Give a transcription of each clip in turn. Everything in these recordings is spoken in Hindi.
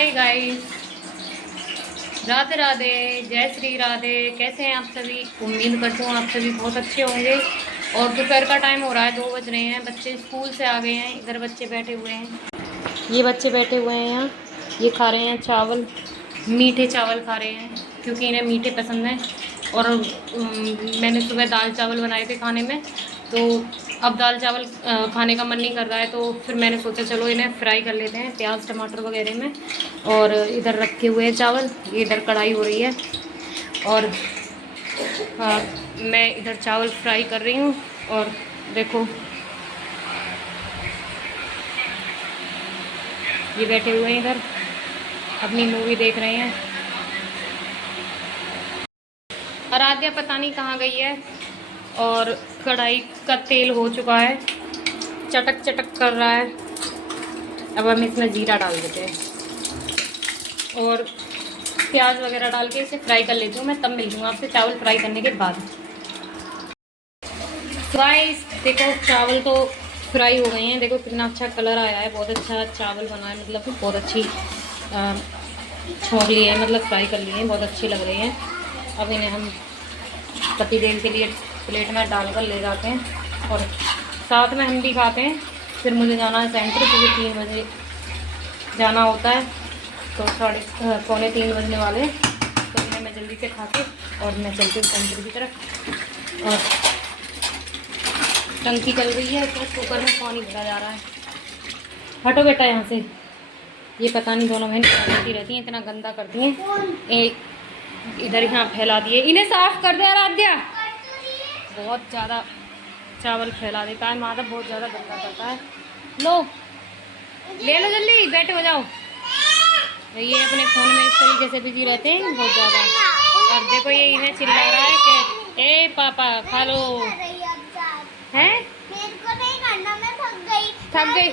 हाय गाइस, राधे राधे, जय श्री राधे। कैसे हैं आप सभी? उम्मीद करती हूँ आप सभी बहुत अच्छे होंगे। और दोपहर का टाइम हो रहा है, 2 बज रहे हैं। बच्चे स्कूल से आ गए हैं। इधर बच्चे बैठे हुए हैं, ये बच्चे बैठे हुए हैं यहाँ। ये खा रहे हैं चावल, मीठे चावल खा रहे हैं क्योंकि इन्हें मीठे पसंद हैं। और मैंने सुबह दाल चावल बनाए थे खाने में, तो अब दाल चावल खाने का मन नहीं कर रहा है, तो फिर मैंने सोचा चलो इन्हें फ्राई कर लेते हैं प्याज टमाटर वगैरह में। और इधर रखे हुए हैं चावल, इधर कढ़ाई हो रही है और मैं इधर चावल फ्राई कर रही हूँ। और देखो ये बैठे हुए हैं इधर, अपनी मूवी देख रहे हैं। आराध्या पता नहीं कहाँ गई है। और कढ़ाई का तेल हो चुका है, चटक चटक कर रहा है। अब हम इसमें जीरा डाल देते हैं और प्याज वगैरह डाल के इसे फ्राई कर लेती हूँ। मैं तब मिलती हूँ आपसे चावल फ्राई करने के बाद। गाइस देखो चावल तो फ्राई हो गए हैं, देखो कितना अच्छा कलर आया है, बहुत अच्छा चावल बना है। मतलब बहुत अच्छी छोंक लिए हैं, मतलब फ्राई कर लिए हैं, बहुत अच्छे लग रहे हैं। अब इन्हें हम पति देव के लिए प्लेट में डालकर ले जाते हैं और साथ में हम भी खाते हैं। फिर मुझे जाना है सेंटर, क्योंकि 3 बजे जाना होता है, तो 2:45 बजने वाले। तो इन्हें मैं जल्दी से खा के और मैं चलती हूँ सेंटर की तरफ। और टंकी चल रही है, तो कुकर में पानी भरा जा रहा है। हटो बेटा यहाँ से, ये पता नहीं दोनों बहन क्या करती रहती हैं, इतना गंदा करती हैं। इधर यहाँ फैला दिए, इन्हें साफ कर दे आराध्या। बहुत ज़्यादा चावल फैला देता है माधव, बहुत ज़्यादा गंदा करता है। लो ले लो जल्दी, बैठे हो जाओ। ये अपने फ़ोन में इस तरीके से बिजी रहते हैं बहुत ज़्यादा। और देखो ये इन्हें चिल्ला रहा है कि ए पापा खा लो। हैं थक गई,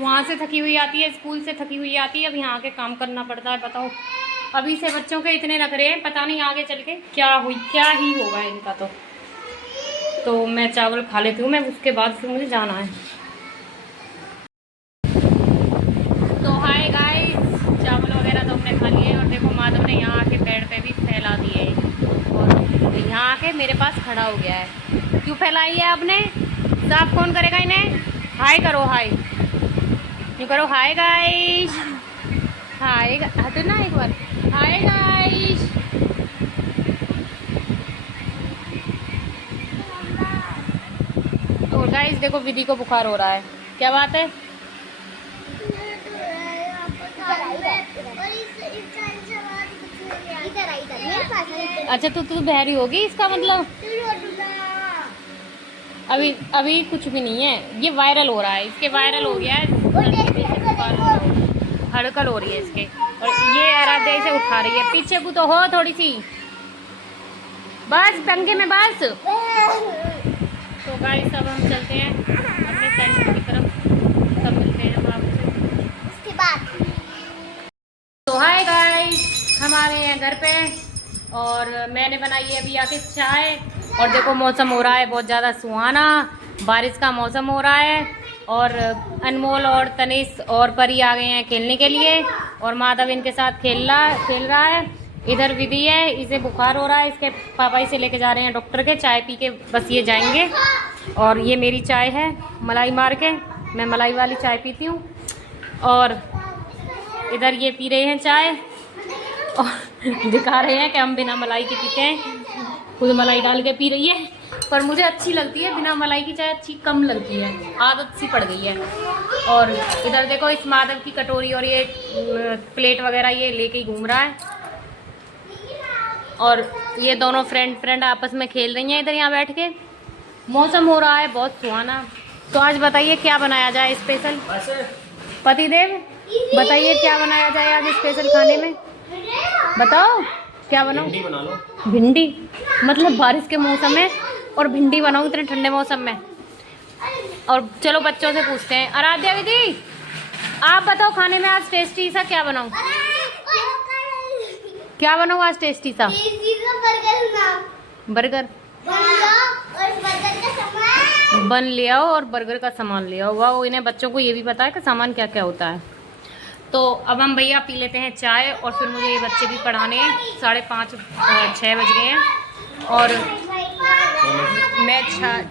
वहाँ से थकी हुई आती है, स्कूल से थकी हुई आती है, अब यहाँ आके काम करना पड़ता है। बताओ अभी से बच्चों के इतने नखरे हैं, पता नहीं आगे चल के क्या ही होगा इनका। तो मैं चावल खा लेती हूँ, मैं उसके बाद फिर मुझे जाना है। तो हाय गाइस, चावल वगैरह तो हमने खा लिए और देखो माधव ने यहाँ आके बेड पे भी फैला दिए और यहाँ आके मेरे पास खड़ा हो गया है। क्यों फैलाई है आपने? साफ कौन करेगा इन्हें? हाय करो, हाय यूँ करो, हाय गाइस, हाय हटो ना एक बार, हाय गाइस। तो गाइस देखो विधि को बुखार हो रहा है, क्या बात है? अच्छा तो तू बहरी होगी, इसका मतलब अभी कुछ भी नहीं है, ये वायरल हो रहा है, इसके वायरल हो गया है, हड़कल हो रही है इसके। और ये आराध्या इसे उठा रही है, पीछे को तो हो थोड़ी सी, बस पंखे में बस। तो गाइस अब हम चलते हैं अपने सेंटर की तरफ, तब मिलते हैं हम आपसे उसके बाद। तो हाय गाइस, हम आ गए हैं घर पे और मैंने बनाई है अभी आके चाय। और देखो मौसम हो रहा है बहुत ज़्यादा सुहाना, बारिश का मौसम हो रहा है। और अनमोल और तनिष और परी आ गए हैं खेलने के लिए और माधव इनके साथ खेल रहा है। इधर विधि है, इसे बुखार हो रहा है, इसके पापा इसे लेके जा रहे हैं डॉक्टर के। चाय पी के बस ये जाएंगे। और ये मेरी चाय है मलाई मार के, मैं मलाई वाली चाय पीती हूँ। और इधर ये पी रहे हैं चाय और दिखा रहे हैं कि हम बिना मलाई के पीते हैं, खुद मलाई डाल के पी रही है। पर मुझे अच्छी लगती है बिना मलाई की चाय, अच्छी कम लगती है, आदत सी पड़ गई है। और इधर देखो इस माधव की कटोरी और ये प्लेट वगैरह ये लेके ही घूम रहा है। और ये दोनों फ्रेंड आपस में खेल रही हैं इधर यहाँ बैठ के। मौसम हो रहा है बहुत सुहाना। तो आज बताइए क्या बनाया जाए स्पेशल? पतिदेव बताइए क्या बनाया जाए आज स्पेशल खाने में? बताओ क्या बनाऊं? भिंडी बना लो। भिंडी? मतलब बारिश के मौसम में और भिंडी बनाऊं इतने ठंडे मौसम में? और चलो बच्चों से पूछते हैं। आराध्या दीदी आप बताओ खाने में आज टेस्टी सा क्या बनाऊं? क्या बनाऊं आज टेस्टी सा? Burger burger. बन ले आओ और बर्गर का सामान ले आओ। वाह, इन्हें बच्चों को ये भी पता है कि सामान क्या क्या होता है। तो अब हम भैया पी लेते हैं चाय और फिर मुझे ये बच्चे भी पढ़ाने हैं। 5:30 6 बज गए हैं और मैं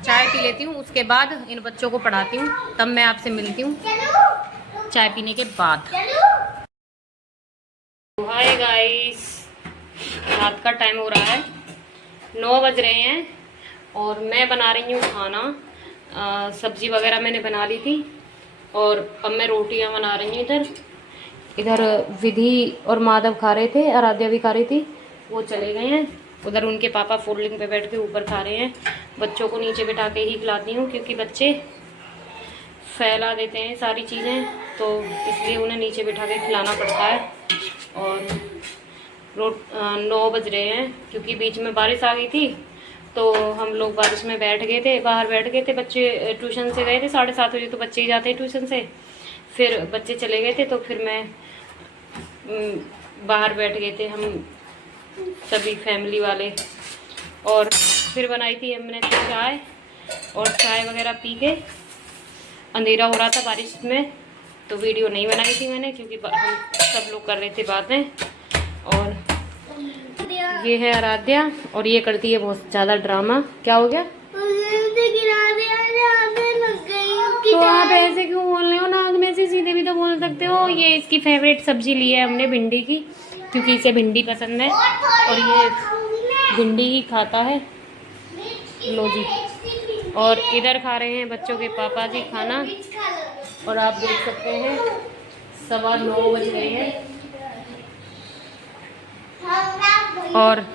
चाय पी लेती हूँ, उसके बाद इन बच्चों को पढ़ाती हूँ, तब मैं आपसे मिलती हूँ चाय पीने के बाद। हाय गाइस, रात का टाइम हो रहा है, 9 बज रहे हैं और मैं बना रही हूँ खाना। सब्जी वगैरह मैंने बना ली थी और अब मैं रोटियाँ बना रही हूँ। इधर विधि और माधव खा रहे थे, आराध्या भी खा रही थी, वो चले गए हैं। उधर उनके पापा फोल्डिंग पे बैठ के ऊपर खा रहे हैं। बच्चों को नीचे बिठा के ही खिलाती हूँ क्योंकि बच्चे फैला देते हैं सारी चीज़ें, तो इसलिए उन्हें नीचे बिठा के खिलाना पड़ता है। और 9 बज रहे हैं क्योंकि बीच में बारिश आ गई थी, तो हम लोग बारिश में बैठ गए थे, बाहर बैठ गए थे। बच्चे ट्यूशन से गए थे 7:30 बजे, तो बच्चे ही जाते हैं ट्यूशन से। फिर बच्चे चले गए थे तो फिर मैं बाहर बैठ गए थे, हम सभी फैमिली वाले। और फिर बनाई थी हमने चाय, और चाय वगैरह पी के अंधेरा हो रहा था बारिश में, तो वीडियो नहीं बनाई थी मैंने क्योंकि हम सब लोग कर रहे थे बातें। और ये है आराध्या और ये करती है बहुत ज़्यादा ड्रामा। क्या हो गया? तो आप ऐसे क्यों बोल रहे हो? नाक में से सीधे भी तो बोल सकते हो। ये इसकी फेवरेट सब्जी ली है हमने भिंडी की, क्योंकि इसे भिंडी पसंद है और ये भिंडी ही खाता है। लो जी। और इधर खा रहे हैं बच्चों के पापा जी खाना, और आप देख सकते हैं 9:15 बज रहे हैं। और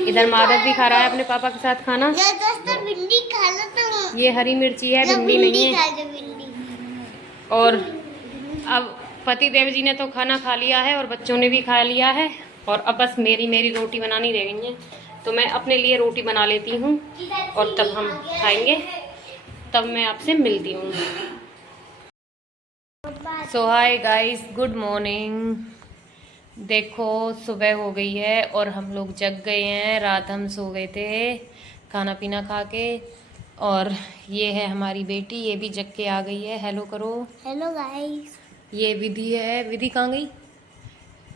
इधर माधव भी खा रहा है अपने पापा के साथ खाना। भिंडी खा लो तुम। ये हरी मिर्ची है, भिंडी नहीं है। और अब पति देव जी ने तो खाना खा लिया है और बच्चों ने भी खा लिया है, और अब बस मेरी रोटी बनानी रह गई है, तो मैं अपने लिए रोटी बना लेती हूँ और तब हम खाएंगे, तब मैं आपसे मिलती हूँ। सो हाय गाइस, गुड मॉर्निंग। देखो सुबह हो गई है और हम लोग जग गए हैं। रात हम सो गए थे खाना पीना खा के, और ये है हमारी बेटी, ये भी जग के आ गई है। हेलो करो। Hello guys. ये विधि है। विधि कहाँ गई?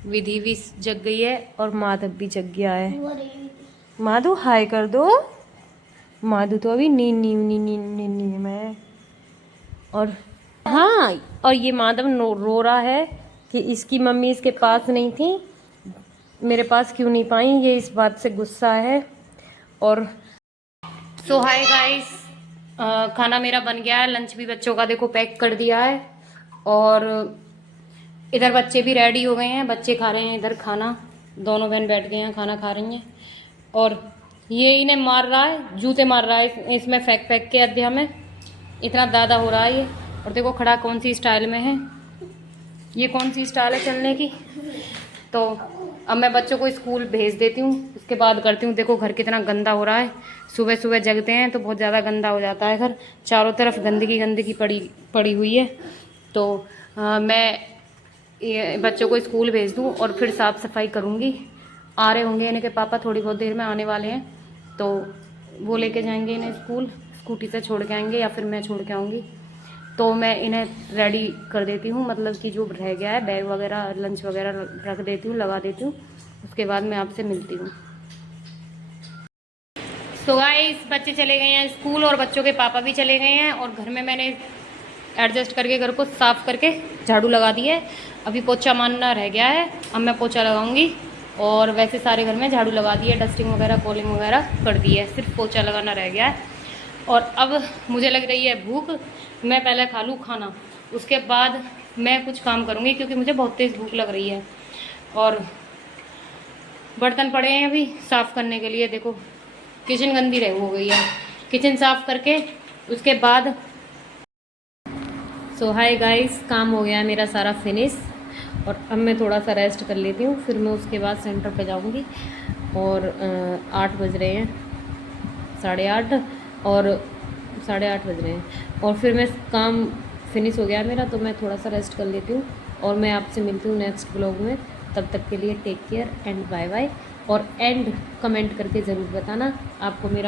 विधि भी जग गई है और माधव भी जग गया है। माधव हाय कर दो। माधव तो अभी नींद में। और हाँ, और ये माधव रो रहा है कि इसकी मम्मी इसके पास नहीं थी, मेरे पास क्यों नहीं पाई, ये इस बात से गुस्सा है। और सो हाय गाइस, खाना मेरा बन गया है। लंच भी बच्चों का देखो पैक कर दिया है, और इधर बच्चे भी रेडी हो गए हैं। बच्चे खा रहे हैं इधर खाना, दोनों बहन बैठ गए हैं खाना खा रही हैं। और ये इन्हें मार रहा है, जूते मार रहा है इसमें फेंक फेंक के अध्या में, इतना दादा हो रहा है ये। और देखो खड़ा कौन सी स्टाइल में है, ये कौन सी स्टाइल है चलने की। तो अब मैं बच्चों को स्कूल भेज देती हूँ, उसके बाद करती हूँ। देखो घर कितना गंदा हो रहा है, सुबह सुबह जगते हैं तो बहुत ज़्यादा गंदा हो जाता है घर, चारों तरफ गंदगी पड़ी हुई है। तो मैं ये बच्चों को स्कूल भेज दूँ और फिर साफ़ सफाई करूँगी। आ रहे होंगे इनके पापा, थोड़ी बहुत देर में आने वाले हैं, तो वो लेके जाएंगे इन्हें स्कूल, स्कूटी से छोड़ के आएंगे या फिर मैं छोड़ के आऊँगी। तो मैं इन्हें रेडी कर देती हूँ, मतलब कि जो रह गया है बैग वगैरह लंच वगैरह रख देती हूँ, लगा देती हूँ, उसके बाद मैं आपसे मिलती हूँ। सो गाइस, बच्चे चले गए हैं स्कूल और बच्चों के पापा भी चले गए हैं, और घर में मैंने एडजस्ट करके घर को साफ़ करके झाड़ू लगा दी है। अभी पोछा मारना रह गया है, अब मैं पोछा लगाऊंगी। और वैसे सारे घर में झाड़ू लगा दी है, डस्टिंग वगैरह कॉलिंग वगैरह कर दी है, सिर्फ पोछा लगाना रह गया है। और अब मुझे लग रही है भूख, मैं पहले खा लूँ खाना, उसके बाद मैं कुछ काम करूँगी क्योंकि मुझे बहुत तेज़ भूख लग रही है। और बर्तन पड़े हैं अभी साफ़ करने के लिए। देखो किचन गंदी हो गई है, किचन साफ़ करके उसके बाद। सो हाय गाइस, काम हो गया है मेरा सारा फिनिश, और अब मैं थोड़ा सा रेस्ट कर लेती हूँ, फिर मैं उसके बाद सेंटर पे जाऊँगी। और 8 बज रहे हैं, 8:30, और 8:30 बज रहे हैं, और फिर मैं काम फिनिश हो गया मेरा, तो मैं थोड़ा सा रेस्ट कर लेती हूँ और मैं आपसे मिलती हूँ नेक्स्ट ब्लॉग में। तब तक के लिए take care and bye bye. और एंड कमेंट करके ज़रूर बताना आपको मेरा